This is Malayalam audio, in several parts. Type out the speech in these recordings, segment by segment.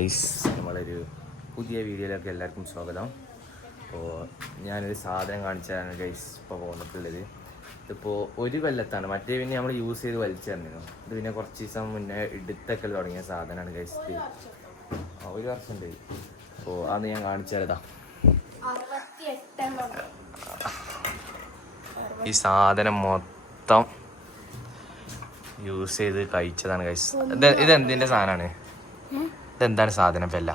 ഗൈസ്, നമ്മളൊരു പുതിയ വീഡിയോയിലേക്ക് എല്ലാവർക്കും സ്വാഗതം. അപ്പോൾ ഞാനൊരു സാധനം കാണിച്ചാണ് ഗൈസ് ഇപ്പോൾ പോന്നിട്ടുള്ളത്. ഇതിപ്പോൾ ഒരു കൊല്ലത്താണ്, മറ്റേ പിന്നെ നമ്മൾ യൂസ് ചെയ്ത് വലിച്ചു തന്നിരുന്നു. ഇത് പിന്നെ കുറച്ച് ദിവസം മുന്നേ എടുത്തൊക്കെ തുടങ്ങിയ സാധനമാണ് ഗൈസ്. ഇത് ഒരു വർഷം ഉണ്ട്. അപ്പോൾ അത് ഞാൻ കാണിച്ചു തരതാ. ഈ സാധനം മൊത്തം യൂസ് ചെയ്ത് കഴിച്ചതാണ് ഗൈസ്. ഇത് എന്തിൻ്റെ സാധനമാണ്? ഇതെന്താണ് സാധനം? പെല്ല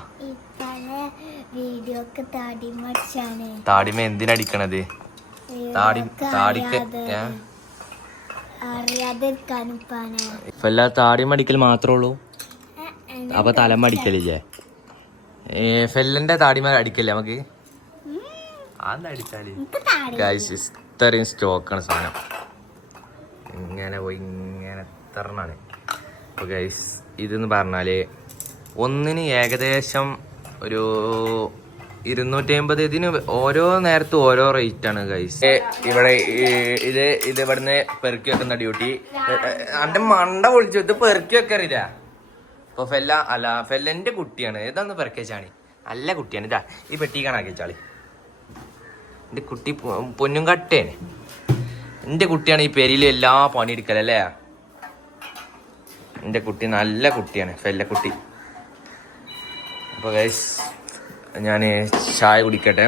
താടിമ എന്തിനടിക്കണത്? താടിമ അടിക്കൽ മാത്രമേ ഉള്ളൂ. അപ്പൊ തലമ അടിക്കലില്ലേ? ഫെല്ലന്റെ താടിമ അടിക്കല്ലേ നമുക്ക്? അടിച്ചാല് ഗൈസ് ഇത്രയും സ്റ്റോക്കാണ് സാധനം. ഇങ്ങനെ പോയി ഇങ്ങനെ എത്രണ്ണാണ്. അപ്പൊ ഗൈസ് ഇതെന്ന് പറഞ്ഞാല് ഒന്നിന് ഏകദേശം ഒരു 250. ഇതിന് ഓരോ നേരത്തും ഓരോ റേറ്റ് ആണ് ഗൈസ്. ഇവിടെ ഇത് ഇവിടുന്ന് പെറുക്കി വെക്കുന്ന ഡ്യൂട്ടി. അന്റെ മണ്ട പൊളിച്ചു. ഇത് പെറുക്കി വെക്കറില്ല. ഇപ്പൊ ഫെല്ലന്റെ കുട്ടിയാണ്. ഇതൊന്ന് പെറുക്കിച്ചാണി. നല്ല കുട്ടിയാണ്. ഇതാ ഈ പെട്ടി കണാക്കിച്ചാളി. എന്റെ കുട്ടി പൊന്നും കട്ടേന്. എന്റെ കുട്ടിയാണ് ഈ പെരിയിൽ എല്ലാ പണിയെടുക്കലല്ലേ. എന്റെ കുട്ടി നല്ല കുട്ടിയാണ്, ഫെല്ലക്കുട്ടി. അപ്പോൾ ഗൈസ് ഞാൻ ചായ കുടിക്കട്ടെ.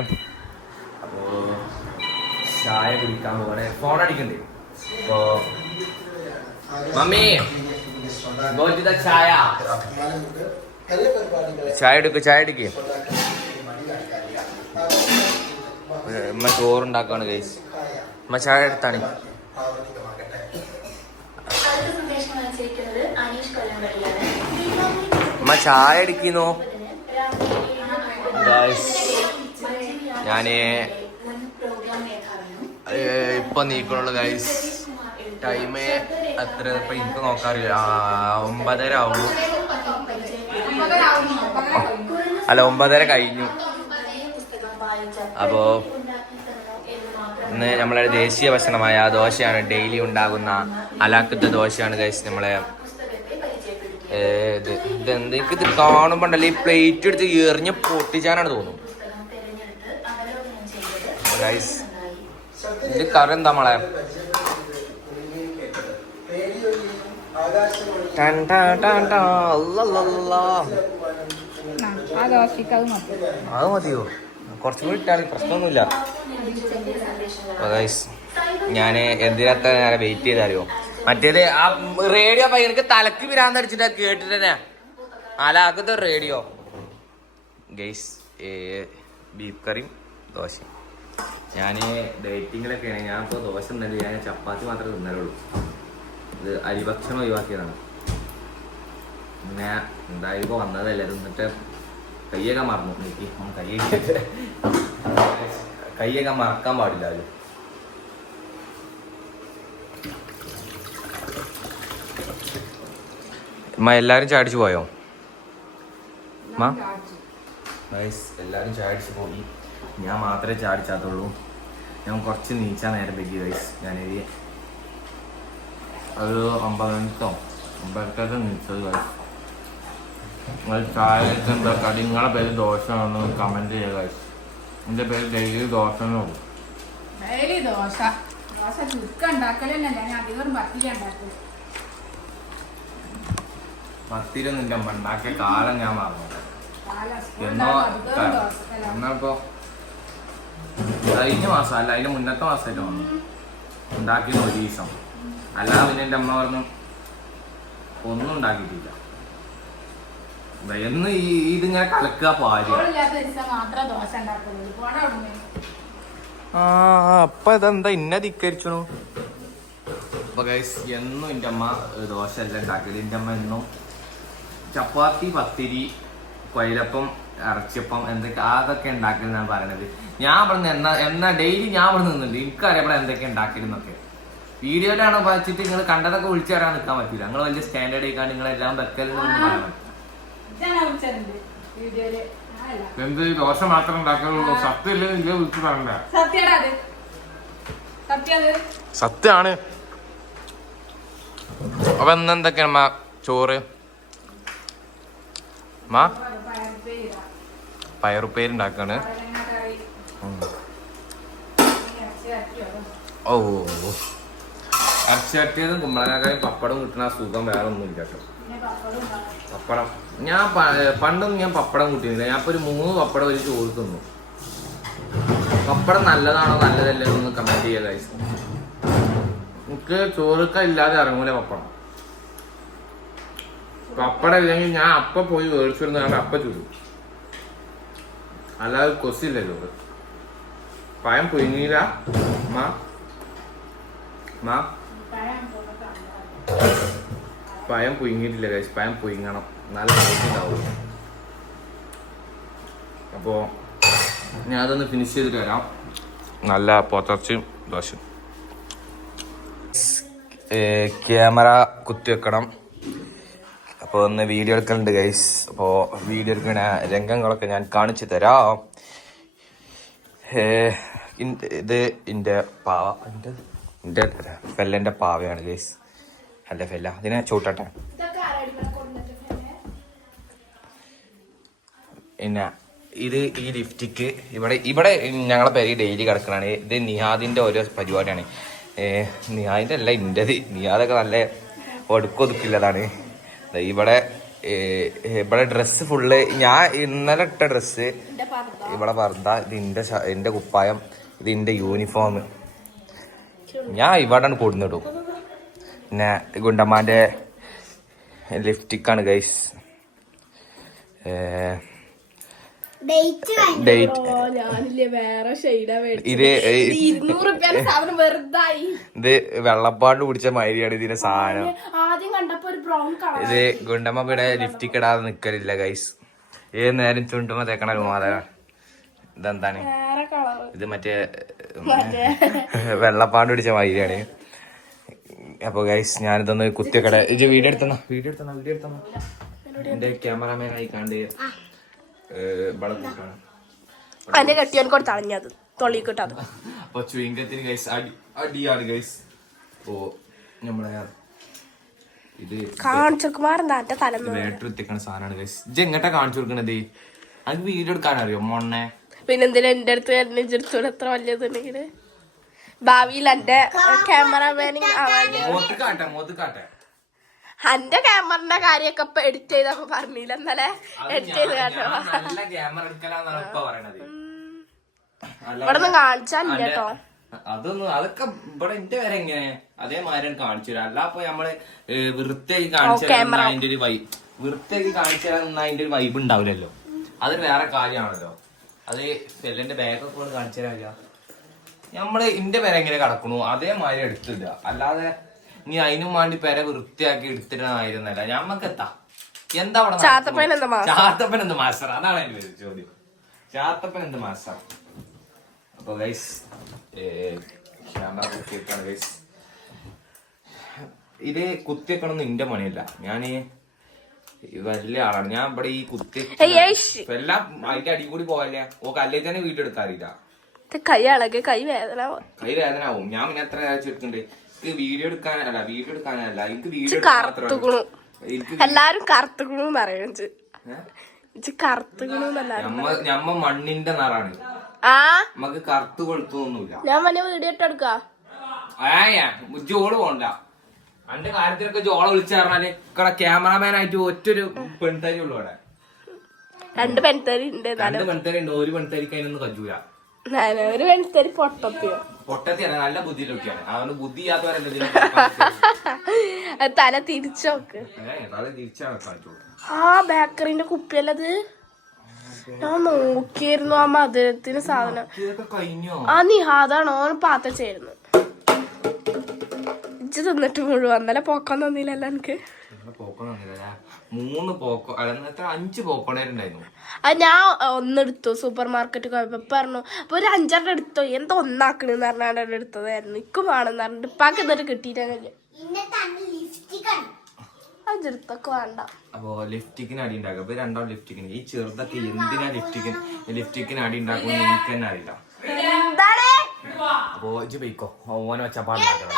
അപ്പോൾ ചായ കുടിക്കാൻ പോവാണ്. ഫോൺ അടിക്കണ്ടേ? അപ്പോൾ മമ്മി ചായ ചായ എടുക്കും. ചായ എടുക്കുക. അമ്മ ചോറുണ്ടാക്കാണ് ഗൈസ്. അമ്മ ചായ എടുത്താണ്. അമ്മ ചായ അടിക്കുന്നോ? ഞാന് ഇപ്പൊ നീക്കണുള്ളു ഗൈസ്. ടൈം എത്ര ഇപ്പൊ എനിക്ക് നോക്കാറില്ല. 9:30 ആവുള്ളൂ. അല്ല 9:30 കഴിഞ്ഞു. അപ്പോ ഇന്ന് നമ്മളെ ദേശീയ ഭക്ഷണമായ ദോശയാണ്. ഡെയിലി ഉണ്ടാകുന്ന അലാക്കത്തെ ദോശയാണ് ഗൈസ്. നമ്മളെ ഇത് കാണുമ്പോണ്ടല്ലോ ഈ പ്ലേറ്റ് എടുത്ത് എറിഞ്ഞ് പൊട്ടിച്ചാനാണ് തോന്നുന്നു ഗൈസ്. ഇത് കറി എന്താ നമ്മളെ? അത് മതിയോ? കുറച്ചും കൂടി ഇട്ടാൽ പ്രശ്നമൊന്നുമില്ല ഗൈസ്. ഞാൻ എന്തിനൊക്കെ വെയിറ്റ് ചെയ്താലോ. മറ്റേത് ആ റേഡിയോ എനിക്ക് തലക്ക് പിരാന്തടിച്ചിട്ട് കേട്ടിട്ട് തന്നെ അലാക്കത്തെ റേഡിയോ ഗൈസ്. ബീഫ് കറിയും ദോശയും. ഞാൻ ഡേറ്റിങ്ങിലൊക്കെയാണ്. ഞാൻ ഇപ്പോൾ ദോശ തിന്നല്. ഞാൻ ചപ്പാത്തി മാത്രമേ തിന്നലുള്ളൂ. ഇത് അരിഭക്ഷണം ഒഴിവാക്കിയതാണ്. പിന്നെ എന്തായാലും ഇപ്പോൾ വന്നതല്ലേ. തിന്നിട്ട് കയ്യൊക്കെ മറന്നു. എനിക്ക് കയ്യൊക്കെ മറക്കാൻ പാടില്ല. അത് എല്ലാരും ചാടിച്ചു പോയോ? എല്ലാരും ചാടിച്ചു പോയി. ഞാൻ മാത്രമേ ചാടിച്ചാത്തുള്ളൂ. ഞാൻ കുറച്ച് നീച്ചാൽ നേരം പറ്റി ഗൈസ്. ഞാനൊരു 9 മിനിറ്റോ 9:30 നീച്ചത് ഗൈസ്. നിങ്ങൾ ചായ എന്താ കടി? നിങ്ങളെ പേര് ദോശ ആണെന്ന് കമന്റ് ചെയ്യുക ഗൈസ്. എൻ്റെ പേര് ഡെയിലി ദോശ തന്നെ ഉള്ളൂ. പത്തിരൊന്നുമില്ല. ഉണ്ടാക്കിയ കാലം ഞാൻ മറന്നു. എന്നപ്പോ കഴിഞ്ഞ മാസം അല്ല അതിന്റെ മുന്നത്തെ മാസമായിട്ട് വന്നു ഉണ്ടാക്കിയത് ഒരു ദിവസം. അല്ലാതെ പിന്നെ എൻ്റെ അമ്മ പറഞ്ഞു ഒന്നും ഉണ്ടാക്കിയിട്ടില്ല. എന്ന് ഇതിങ്ങനെ കലക്കുക പാല്. അപ്പൊ ഇതെന്താ ഇന്ന ധിക്കരിച്ചു? അപ്പൊ ഗൈസ് എന്നും എൻ്റെ അമ്മ ദോശ എല്ലാം ഉണ്ടാക്കിയത്. എൻ്റെ അമ്മ എന്നും ചപ്പാത്തി, പത്തിരി, കൊയിലപ്പം, ഇറച്ചിയപ്പം എന്തൊക്കെ അതൊക്കെ ഉണ്ടാക്കിയെന്നാണ് പറയണത്. ഞാൻ ഇവിടെ എന്നാ ഡെയിലി ഞാൻ ഇവിടെ നിന്നുണ്ട്. എനിക്കറിയാം എന്തൊക്കെ ഉണ്ടാക്കിയിരുന്നൊക്കെ. വീഡിയോയിലാണ് വെച്ചിട്ട് നിങ്ങൾ കണ്ടതൊക്കെ വിളിച്ചു തരാൻ നിൽക്കാൻ പറ്റില്ല. നിങ്ങൾ വലിയ സ്റ്റാൻഡേർഡ് ആയിക്കാണ്ട് നിങ്ങളെല്ലാം വെക്കലെന്നൊന്നും പറയാൻ എന്ത് ദോശ മാത്രം ഉണ്ടാക്കാനുള്ളൂ. സത്യല്ലേ വിളിച്ചു പറയണ്ട. സത്യാണ്. അപ്പൊ എന്തൊക്കെയാണ് ചോറ്? പയറുപ്പേര് ഉണ്ടാക്കാണ്. ഓ ഇറച്ചി വരട്ടിയതും കുമ്പളങ്ങാക്കായും പപ്പടം കിട്ടുന്ന സുഖം വേറെ ഒന്നും ഇല്ല കേട്ടോ. പപ്പടം ഞാൻ പണ്ടൊന്നും ഞാൻ പപ്പടം കൂട്ടിയില്ല. ഞാൻ ഇപ്പോൾ ഒരു 3 പപ്പടം ഒരു ചോറ് തിന്നു. പപ്പടം നല്ലതാണോ നല്ലതല്ലേ എന്നൊന്ന് കമന്റ് ചെയ്യുക ഗൈസ്. എനിക്ക് ചോറൊക്കെ ഇല്ലാതെ ഇറങ്ങൂല പപ്പടം. പപ്പടം ഇല്ലെങ്കിൽ ഞാൻ അപ്പം പോയി മേടിച്ചിരുന്ന അപ്പം ചൂടും. അല്ലാതെ കൊസില്ല ചോറ്. പഴം പുഴുങ്ങിയില്ല പഴം പുഴുങ്ങിയിട്ടില്ല ഗൈസ്. പഴം പുഴുങ്ങണം, നല്ല ഉണ്ടാവും. അപ്പോൾ ഞാൻ അതൊന്ന് ഫിനിഷ് ചെയ്തിട്ട് വരാം. നല്ല പൊത്തർച്ചയും ദോശയും. ക്യാമറ കുത്തിവെക്കണം. അപ്പോൾ ഒന്ന് വീഡിയോ എടുക്കുന്നുണ്ട് ഗൈസ്. അപ്പോൾ വീഡിയോ എടുക്കുന്ന രംഗങ്ങളൊക്കെ ഞാൻ കാണിച്ചു തരാം. ഇത് എൻ്റെ പാവ, എൻ്റെ ഫെല്ലൻ്റെ പാവയാണ് ഗൈസ്. അല്ല ഫെല്ല, അതിനെ ചൂട്ടട്ടെ. പിന്നെ ഇത് ഈ ലിഫ്റ്റിക്ക് ഇവിടെ ഞങ്ങളെ പേര് ഡെയിലി കിടക്കണാണ്. ഇത് നിഹാദിൻ്റെ ഓരോ പരിപാടിയാണ്. നിഹാദിൻ്റെ അല്ല എൻ്റെത്. നിഹാദൊക്കെ നല്ല ഒടുക്കൊതുക്കില്ലതാണ്. ഇവിടെ ഡ്രസ്സ് ഫുള്ള് ഞാൻ ഇന്നലെ ഇട്ട ഡ്രസ്സ്, ഇവിടെ പർദ്ദ, ഇത് എൻ്റെ കുപ്പായം, ഇത് എൻ്റെ യൂണിഫോം ഞാൻ ഇവിടെ കൊടുന്നിടും. പിന്നെ ഗുണ്ടമ്മാൻ്റെ ലിഫ്റ്റിക്കാണ് ഗൈസ്. ഇത് വെള്ളപ്പാണ്ട് പിടിച്ച മാതിരിയാണ് ഇതിന്റെ സാധനം. ഇത് ഗുണ്ടമ്മ ഇവിടെ ലിഫ്റ്റിക്ക് ഇടാതെ നിക്കലില്ല ഗൈസ്. ഏത് നേരം ചുണ്ടുമ്പോ തേക്കണ മാതാവാണ്. ഇതെന്താണ്? ഇത് മറ്റേ വെള്ളപ്പാണ്ട് പിടിച്ച മാതിരിയാണ്. അപ്പൊ ഗൈസ് ഞാനിതൊന്ന് കുത്തിക്കട ഇത് വീഡിയോ എടുത്തന്ന എന്റെ ക്യാമറാമാൻ ആയിക്കാണ്ട് അപ്പൊ ചുയിങ്കത്തിന് ഗൈസ് അടിയാണ് ഗൈസ്. അപ്പോ നമ്മളെ ഇത് ബാറ്ററി എത്തിക്കണ സാധനമാണ് ഗൈസ്. ഇത് എങ്ങട്ടാ കാണിച്ചു കൊടുക്കണത്? അത് വീഡിയോ എടുക്കാൻ അറിയോ മോണ്ണെ? പിന്നെന്തിനാ എന്റെ അടുത്ത് എത്ര വലിയതുണ്ടെങ്കിൽ ഭാവിയിൽ എന്റെ ക്യാമറമാൻ എന്റെ ക്യാമറന്റെ കാര്യൊക്കെ ഇപ്പൊ എഡിറ്റ് ചെയ്തപ്പോ പറഞ്ഞില്ല ഇന്നലെ എഡിറ്റ് ചെയ്ത് കേട്ടോ. ഇവിടെ നിന്ന് കാണിച്ചാൽ കേട്ടോ. അതൊക്കെ ഇവിടെ എന്റെ വരെ എങ്ങനെ അതേമാതിരി കാണിച്ചു തരാം. അല്ല അപ്പൊ നമ്മള് വൃത്തിയാക്കി കാണിച്ചു തരാൻ അതിന്റെ ഒരു വൃത്തിയാക്കി കാണിച്ചു തരാൻ അതിന്റെ ഒരു വൈബ് ഉണ്ടാവില്ലല്ലോ. അതൊരു വേറെ കാര്യമാണല്ലോ. അത് സെല്ലിന്റെ ബാഗൊക്കെ കാണിച്ചു തരാൻ നമ്മള് ഇന്റെ പേരെ എങ്ങനെ കിടക്കണു അതേമാതിരി എടുത്തില്ല. അല്ലാതെ ഇനി അതിനും വേണ്ടി പേരെ വൃത്തിയാക്കി എടുത്തിരുന്നതായിരുന്നല്ല. ഞമ്മക്ക് എന്താ അവിടെ ചാത്തപ്പൻ എന്ത് മാസ്റ്റർ? അതാണ് എന്റെ ചോദ്യം. ചാത്തപ്പൻ എന്ത് മാസ്റ്റർ? അപ്പൊ ഗൈസ് ക്യാമറ കുത്തിവെക്കാണ് ഗൈസ്. ഇത് കുത്തിവെക്കണമെന്ന് എന്റെ പണിയല്ല. ഞാന് വലിയ ആളാണ്. ഞാൻ ഇവിടെ ഈ കുത്തി എല്ലാം അതിന്റെ അടി കൂടി പോവല്ലേ. ഓ കല്ലേ തന്നെ വീഡിയോ എടുക്കാറില്ല. കൈ വേദന ആവും. ഞാൻ പിന്നെ എത്ര വെച്ചിട്ടുണ്ട്. എനിക്ക് വീഡിയോ എടുക്കാനല്ല എനിക്ക് വീഡിയോ എല്ലാരും കറുത്തുകളൂ പറയുന്നത്. ഞമ്മ മണ്ണിന്റെ നിറാണ്. നമുക്ക് കറുത്ത് കൊളുത്തൊന്നുമില്ല. ഞാൻ വീഡിയോ ഇട്ടെടുക്കാം. ജോള് പോണ്ട. അന്റെ കാര്യത്തിലൊക്കെ ജോള വിളിച്ചു പറഞ്ഞാല് ഇവിടെ ക്യാമറാമാൻ ആയിട്ട് ഒറ്റൊരു പെൺതരി ഉള്ളു. ഇവിടെ 2 പെൺതരി ഉണ്ട്. 2 പെൺതരി ഉണ്ട്. ഒരു പെൺതരിക്ക് അതിനൊന്നും കജൂല. ഒരു പെൺതരി പൊട്ടത്തിയാണ്. നല്ല ബുദ്ധിയിലൊക്കെയാണ്. അതുകൊണ്ട് ബുദ്ധിയാത്തവരല്ലേ തല തിരിച്ചോക്ക്. ആ ബേക്കറിന്റെ കുപ്പിയല്ലത്. ഞാൻ നോക്കിയായിരുന്നു ആ മധുരത്തിന് സാധനം. ആ നിഹാദാണോ പാത്ത ചേരുന്നു. ഇജ്ജ് തിന്നിട്ട് മുഴുവൻ അന്നലെ പോക്കാൻ തന്നില്ലല്ലോ എനിക്ക്. 3 പോക്കോ 5 പോക്കോണേരുണ്ടായിരുന്നു. അത് ഞാൻ ഒന്നെടുത്തു. സൂപ്പർ മാർക്കറ്റ് പോയപ്പോ പറഞ്ഞു അപ്പൊ ഒരു 5 എടുത്തോ. എന്താ ഒന്നാക്കണെന്ന് പറഞ്ഞാൽ എടുത്തതായിരുന്നു. ഇക്കും വേണമെന്ന് പറഞ്ഞിട്ട് ഇപ്പാക്ക് എന്നിട്ട് കിട്ടിയിട്ടല്ലേ. അതെടുത്തൊക്കെ വേണ്ട. അപ്പൊ ലിഫ്റ്റിക്കിന് അടി ഉണ്ടാക്കുക. അപ്പൊ 2 ലിഫ്റ്റിക്കിന് ഈ ചെറുതൊക്കെ എന്തിനാ ലിഫ്റ്റിക്കിന് അടി ഉണ്ടാക്കുന്നത് എനിക്ക് തന്നെ അറിയില്ല. അപ്പൊ ഇജ്ജ് പോയിക്കോ. ഓനെ വെച്ചപ്പാടുണ്ടാക്കണം.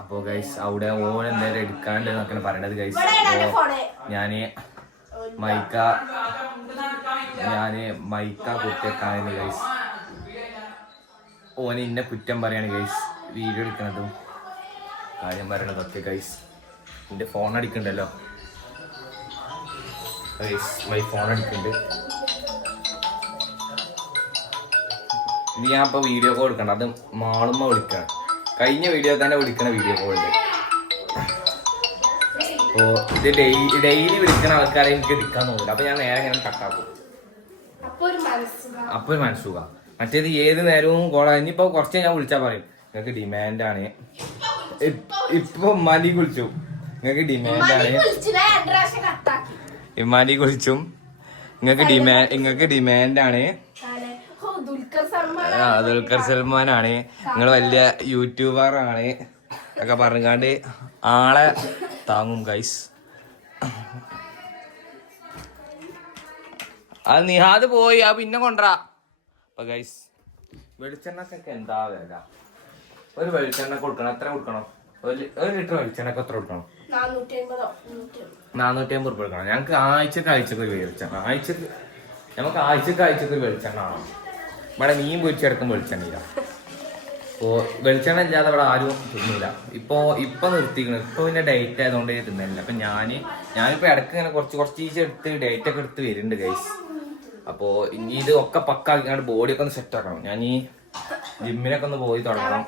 അപ്പൊ ഗൈസ് അവിടെ ഓൻ എന്തായാലും എടുക്കാണ്ട് എന്നൊക്കെയാണ് പറയണത് ഗൈസ്. ഞാന് മൈക്ക ഞാന് മൈക്ക കുത്തിയേക്കാണെന്ന് ഗൈസ്. ഓന് ഇന്നെ കുറ്റം പറയാണ് ഗൈസ്. വീഡിയോ എടുക്കണതും കാര്യം പറയണതൊക്കെ ഗൈസ്. എൻ്റെ ഫോൺ അടിക്കണ്ടല്ലോ ഗൈസ്. മൈ ഫോൺ അടിക്കുന്നുണ്ട്. ഇനി ഞാൻ ഇപ്പോൾ വീഡിയോ കോൾ എടുക്കണ്ട, അത് മാളുമ്മ വിളിക്കണം. കഴിഞ്ഞ വീഡിയോ തന്നെ വിളിക്കണ വീഡിയോ കോൾ ഉണ്ട്. അപ്പോൾ ഇത് ഡെയിലി വിളിക്കുന്ന ആൾക്കാരെ എനിക്ക് എടുക്കാൻ തോന്നില്ല. അപ്പോൾ ഞാൻ നേരെ ഇങ്ങനെ കട്ടാക്കും. അപ്പോൾ ഒരു മനസ്സുഖ. മറ്റേത് ഏത് നേരവും കോള. ഇനിയിപ്പോൾ കുറച്ച് ഞാൻ വിളിച്ചാൽ പറയും നിങ്ങൾക്ക് ഡിമാൻഡാണ്. ഇപ്പൊ മലി വിളിച്ചു നിങ്ങൾക്ക് ഡിമാൻഡാണ്. ഇമ്മാനി കുളിച്ചും നിങ്ങൾക്ക് ഡിമാൻഡാണ്. ദുൽഖർ സൽമാനാണ്, നിങ്ങൾ വലിയ യൂട്യൂബർ ആണ് ഒക്കെ പറഞ്ഞാണ്ട് ആളെ താങ്ങും ഗൈസ്. അത് നിഹാദ് പോയി ആ പിന്നെ കൊണ്ടുവരാ. അപ്പൊ ഗൈസ് വെളിച്ചെണ്ണക്കൊക്കെ എന്താ വില? ഒരു വെളിച്ചെണ്ണ കൊടുക്കണം. എത്ര കൊടുക്കണം? ഒരു ലിറ്റർ വെളിച്ചെണ്ണക്ക് എത്ര കൊടുക്കണം? 450 രൂപ കൊടുക്കണം. ഞങ്ങൾക്ക് ആഴ്ചക്ക് ഒരു വെളിച്ചെണ്ണ. നമുക്ക് ആഴ്ചക്ക് ഒരു വെളിച്ചെണ്ണ ആണോ? ഇവിടെ മീൻ പൊരിച്ചെടുക്കും വെളിച്ചെണ്ണയില്ല. അപ്പോൾ വെളിച്ചെണ്ണ ഇല്ലാതെ ഇവിടെ ആരും തിന്നില്ല. ഇപ്പൊ നിർത്തിക്കണം. ഇപ്പൊ പിന്നെ ഡേറ്റ് ആയതുകൊണ്ട് തിന്നില്ല. അപ്പൊ ഞാനിപ്പോ ഇടയ്ക്ക് ഇങ്ങനെ കുറച്ച് എടുത്ത് ഡേറ്റ് ഒക്കെ എടുത്ത് വരുന്നുണ്ട് ഗൈസ്. അപ്പോ ഇനി ഇത് ഒക്കെ പക്കാക്കിക്കാണ്ട് ബോഡിയൊക്കെ ഒന്ന് സെറ്റ് ആക്കണം. ഞാൻ ഈ ജിമ്മിനൊക്കെ ഒന്ന് പോയി തുടങ്ങണം.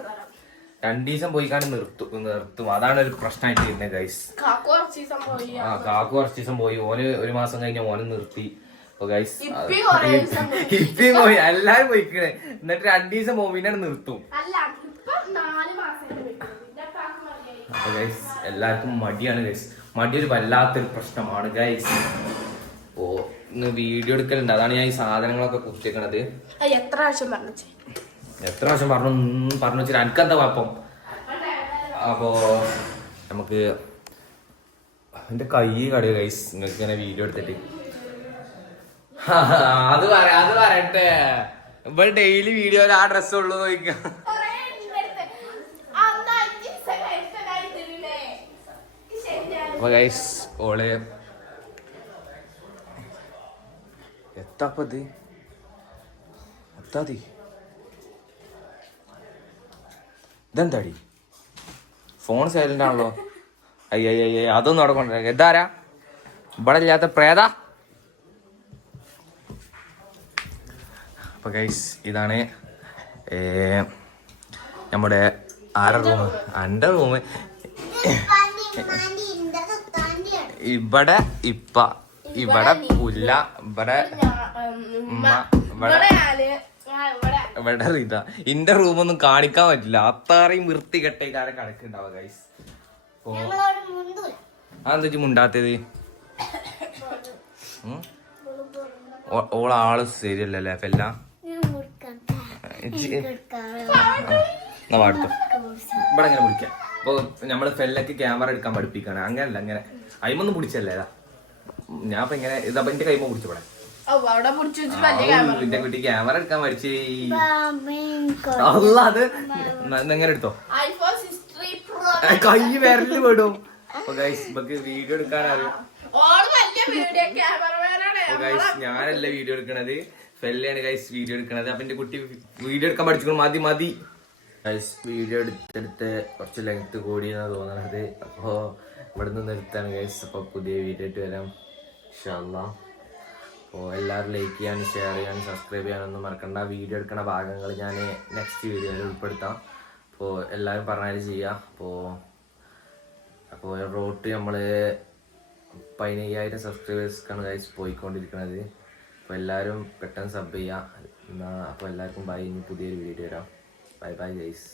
2 ദിവസം പോയിക്കാണ്ട് നിർത്തും. അതാണ് ഒരു പ്രശ്നമായിട്ട് വരുന്നത് ഗൈസ്. കാക്കു കുറച്ച് ദിവസം പോയി. ഓന് 1 മാസം കഴിഞ്ഞ ഓന് നിർത്തി. ഇപ്പം പോയി, എല്ലാരും പോയിക്കണേ. എന്നിട്ട് 2 ദിവസം പോകും പിന്നെ നിർത്തും. അപ്പൊ ഗൈസ് എല്ലാവർക്കും മടിയാണ് ഗൈസ്. മടി ഒരു വല്ലാത്തൊരു പ്രശ്നമാണ് ഗൈസ്. ഓ ഇന്ന് വീഡിയോ എടുക്കലുണ്ട്. അതാണ് ഞാൻ ഈ സാധനങ്ങളൊക്കെ കുത്തിക്കണത്. എത്ര പ്രാവശ്യം പറഞ്ഞു വെച്ചാൽ എനിക്കെന്താ കുഴപ്പം? അപ്പോ നമുക്ക് എന്റെ കൈ കടയ ഗൈസ്. നിങ്ങൾക്ക് ഇങ്ങനെ വീഡിയോ എടുത്തിട്ട് അത് പറയട്ടെ. ഇപ്പൊ ഡെയിലി വീഡിയോയിൽ ആ ഡ്രസ് ഉള്ളു നോക്കാം. അപ്പൊ ഗൈസ് ഓള് എത്താപ്പത് ഇതെന്താടി? ഫോൺ സൈലന്റ് ആണല്ലോ. അയ്യയ്യ അതൊന്നും അവിടെ കൊണ്ടുവരാ. ഇതാരാ? ഇവിടെ ഇല്ലാത്ത പ്രേത. അപ്പൊ ഗൈസ് ഇതാണ് നമ്മുടെ റൂം. എൻ്റെ റൂം. ഇവിടെ ഇവിടെ പുല്ല, ഇവിടെ ഇവിടെ ഇതാ. ഇന്റെ റൂമൊന്നും കാണിക്കാൻ പറ്റില്ല. അത്രയും വൃത്തി കെട്ടിട്ടാണ് കണക്കുണ്ടാവുക ഗൈസ്. അതെന്താ മുണ്ടാത്തത്? ഓളാള് ശരിയല്ലല്ലേ ഫെല്ല? പാടുത്തു ഇവിടെ എങ്ങനെ പിടിക്കാം. അപ്പൊ നമ്മള് ഫെല്ലക്ക് ക്യാമറ എടുക്കാൻ പഠിപ്പിക്കാണ്. അങ്ങനല്ല, അങ്ങനെ അയിമൊന്നും പിടിച്ചല്ലേ. ഞാൻ ഇപ്പൊ ഇങ്ങനെ ഇതപ്പൊ എന്റെ കൈമ പിടിച്ചവിടെ എന്റെ കുട്ടി ക്യാമറ എടുക്കാൻ പഠിച്ചു. അത് എങ്ങനെ എടുത്തോ? കൈ വിരലില് പെടും. അപ്പൊ ഗൈസ് നമുക്ക് വീഡിയോ എടുക്കാൻ അറിയാം. ഞാനല്ല വീഡിയോ എടുക്കണത്, ഫെല്ലയാണ് ഗൈസ് വീഡിയോ എടുക്കണത്. അപ്പൊ എന്റെ കുട്ടി വീഡിയോ എടുക്കാൻ പഠിച്ചു. മതി ഗൈസ്. വീഡിയോ എടുത്തെടുത്ത് കുറച്ച് ലെങ്ത് കൂടിയെന്നാ തോന്നണത്. അപ്പോ ഇവിടുന്ന് നിർത്താണ് ഗൈസ്. അപ്പൊ പുതിയ വീഡിയോ ആയിട്ട് വരാം ഇൻഷാ അല്ലാഹ്. അപ്പോൾ എല്ലാവരും ലൈക്ക് ചെയ്യാനും ഷെയർ ചെയ്യാനും സബ്സ്ക്രൈബ് ചെയ്യാനൊന്നും മറക്കണ്ട. വീഡിയോ എടുക്കണ ഭാഗങ്ങൾ ഞാൻ നെക്സ്റ്റ് വീഡിയോയിൽ ഉൾപ്പെടുത്താം. അപ്പോൾ എല്ലാവരും പറഞ്ഞാൽ ചെയ്യാം. അപ്പോൾ റോട്ട് നമ്മൾ 15,000 സബ്സ്ക്രൈബേഴ്സ്ക്കാണ് ഗൈസ് പോയിക്കൊണ്ടിരിക്കുന്നത്. അപ്പോൾ എല്ലാവരും പെട്ടെന്ന് സബ് ചെയ്യുക. അപ്പോൾ എല്ലാവർക്കും ബൈ. ഇനി പുതിയൊരു വീഡിയോ വരാം. Bye guys.